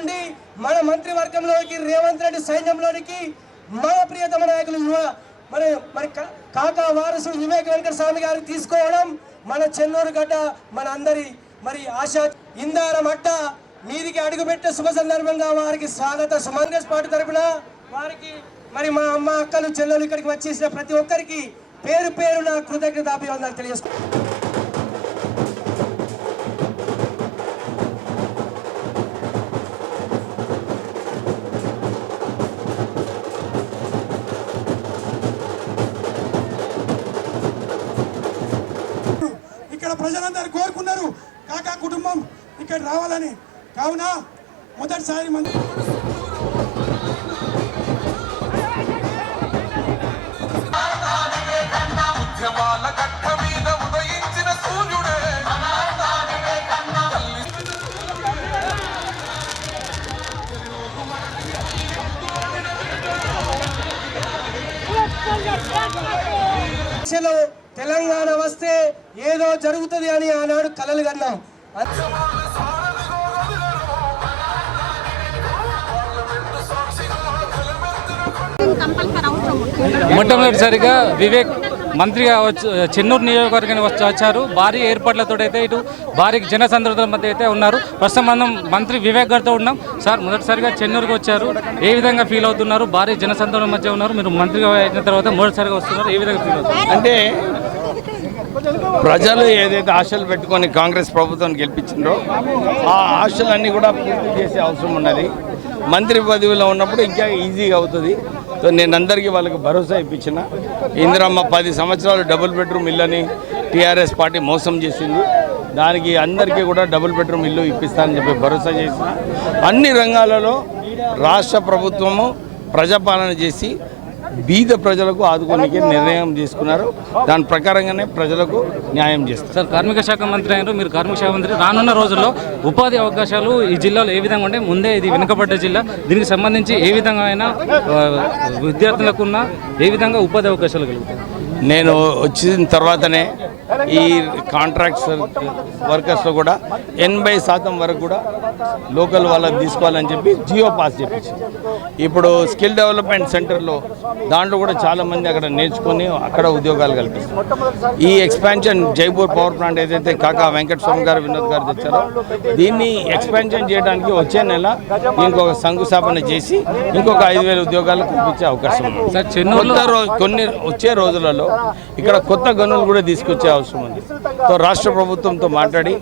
నుండి మన మంత్రివర్గంలోకి రేవంత్ రెడ్డి సైన్యంలోనికి మన ప్రియతమ నాయకులు మరి కాకా వారసుడు వివేక్ వెంకట స్వామి గారికి తీసుకోవడం మన చెన్నూరు గడ్డ మన అందరి మరి ఆశా ఇందారం అట్ట మీదికి అడుగుపెట్టే శుభ సందర్భంగా వారికి స్వాగత కాంగ్రెస్ పార్టీ తరఫున వారికి మరి మా అమ్మ అక్కలు చెల్లెలు ఇక్కడికి వచ్చేసిన ప్రతి ఒక్కరికి పేరు పేరున కృతజ్ఞతాభివందనాలు తెలియజేస్తున్నాను. ఇక్కడ ప్రజలందరూ కోరుకున్నారు కాకా కుటుంబం ఇక్కడ రావాలని. కావున మొదటిసారి మంది తెలంగాణ వస్తే ఏదో జరుగుతుంది అని ఆనాడు కలలు కన్నాం. మొట్టమొదటిసారిగా వివేక్ మంత్రిగా చెన్నూరు నియోజకవర్గానికి వచ్చారు. భారీ ఏర్పాట్లతో అయితే ఇటు భారీ జనసంద్రతల మధ్య అయితే ఉన్నారు. ప్రస్తుతం మనం మంత్రి వివేక్ గారితో ఉన్నాం. సార్, మొదటిసారిగా చెన్నూరుకి వచ్చారు, ఏ విధంగా ఫీల్ అవుతున్నారు? భారీ జనసంద్రతల మధ్య ఉన్నారు, మీరు మంత్రిగా అయిన తర్వాత మొదటిసారిగా వస్తున్నారు, ఏ విధంగా ఫీల్ అవుతున్నారు? అంటే ప్రజలు ఏదైతే ఆశలు పెట్టుకొని కాంగ్రెస్ ప్రభుత్వాన్ని గెలిపించిందో ఆ ఆశలన్నీ కూడా పూర్తి చేసే అవసరం ఉన్నది. మంత్రి పదవిలో ఉన్నప్పుడు ఇంకా ఈజీగా అవుతుంది. సో నేను అందరికీ వాళ్ళకి భరోసా ఇప్పించిన. ఇందిరమ్మ 10 సంవత్సరాలు డబుల్ బెడ్రూమ్ ఇల్లని టీఆర్ఎస్ పార్టీ మోసం చేసింది. దానికి అందరికీ కూడా డబుల్ బెడ్రూమ్ ఇల్లు ఇప్పిస్తానని చెప్పి భరోసా చేసిన. అన్ని రంగాలలో రాష్ట్ర ప్రభుత్వము ప్రజాపాలన చేసి బీద ప్రజలకు ఆదుకోనికి నిర్ణయం తీసుకున్నారు. దాని ప్రకారంగానే ప్రజలకు న్యాయం చేస్తారు. సార్, కార్మిక శాఖ మంత్రి అయినారు, మీరు కార్మిక శాఖ మంత్రి. రానున్న రోజుల్లో ఉపాధి అవకాశాలు ఈ జిల్లాలో ఏ విధంగా ఉంటే, ముందే ఇది వెనుకబడ్డ జిల్లా, దీనికి సంబంధించి ఏ విధంగా అయినా విద్యార్థులకు ఉన్న ఏ విధంగా ఉపాధి అవకాశాలు కలుగుతాయి? నేను వచ్చిన తర్వాతనే ఈ కాంట్రాక్ట్స్ వర్కర్స్లో కూడా 80% వరకు కూడా లోకల్ వాళ్ళకి తీసుకోవాలని చెప్పి జియో పాస్ చెప్పించి, ఇప్పుడు స్కిల్ డెవలప్మెంట్ సెంటర్లో దాంట్లో కూడా చాలామంది అక్కడ నేర్చుకొని అక్కడ ఉద్యోగాలు కల్పిస్తారు. ఈ ఎక్స్పాన్షన్ జైపూర్ పవర్ ప్లాంట్ ఏదైతే కాకా వెంకట స్వామి గారు వినోద్ గారు తెచ్చారో దీన్ని ఎక్స్పాన్షన్ చేయడానికి వచ్చే నెల ఇంకొక శంకుస్థాపన చేసి ఇంకొక 5,000 ఉద్యోగాలు కల్పించే అవకాశం ఉంది. కొన్ని వచ్చే రోజులలో ఇక్కడ కొత్త గనులు కూడా తీసుకొచ్చే అవసరం ఉంది. సో రాష్ట్ర ప్రభుత్వంతో మాట్లాడి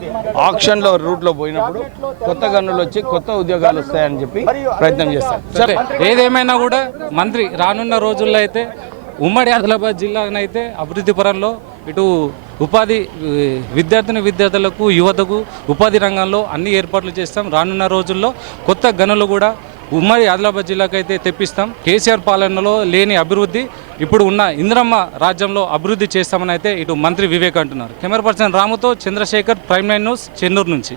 ఆక్షన్లో రూట్లో పోయినప్పుడు కొత్త గనులు వచ్చి కొత్త ఉద్యోగాలు వస్తాయని చెప్పి ప్రయత్నం చేస్తారు. సరే, ఏదేమైనా కూడా మంత్రి రానున్న రోజుల్లో అయితే ఉమ్మడి ఆదిలాబాద్ జిల్లానైతే అభివృద్ధి పరంలో ఇటు ఉపాధి విద్యార్థులకు యువతకు ఉపాధి రంగంలో అన్ని ఏర్పాట్లు చేస్తాం. రానున్న రోజుల్లో కొత్త గనులు కూడా ఉమ్మడి ఆదిలాబాద్ జిల్లాకైతే తెప్పిస్తాం. కేసీఆర్ పాలనలో లేని అభివృద్ధి ఇప్పుడు ఉన్న ఇందిరమ్మ రాజ్యంలో అభివృద్ధి చేస్తామని అయితే ఇటు మంత్రి వివేక్ అంటున్నారు. కెమెరా పర్సన్ రాముతో చంద్రశేఖర్, ప్రైమ్9 న్యూస్, చెన్నూరు నుంచి.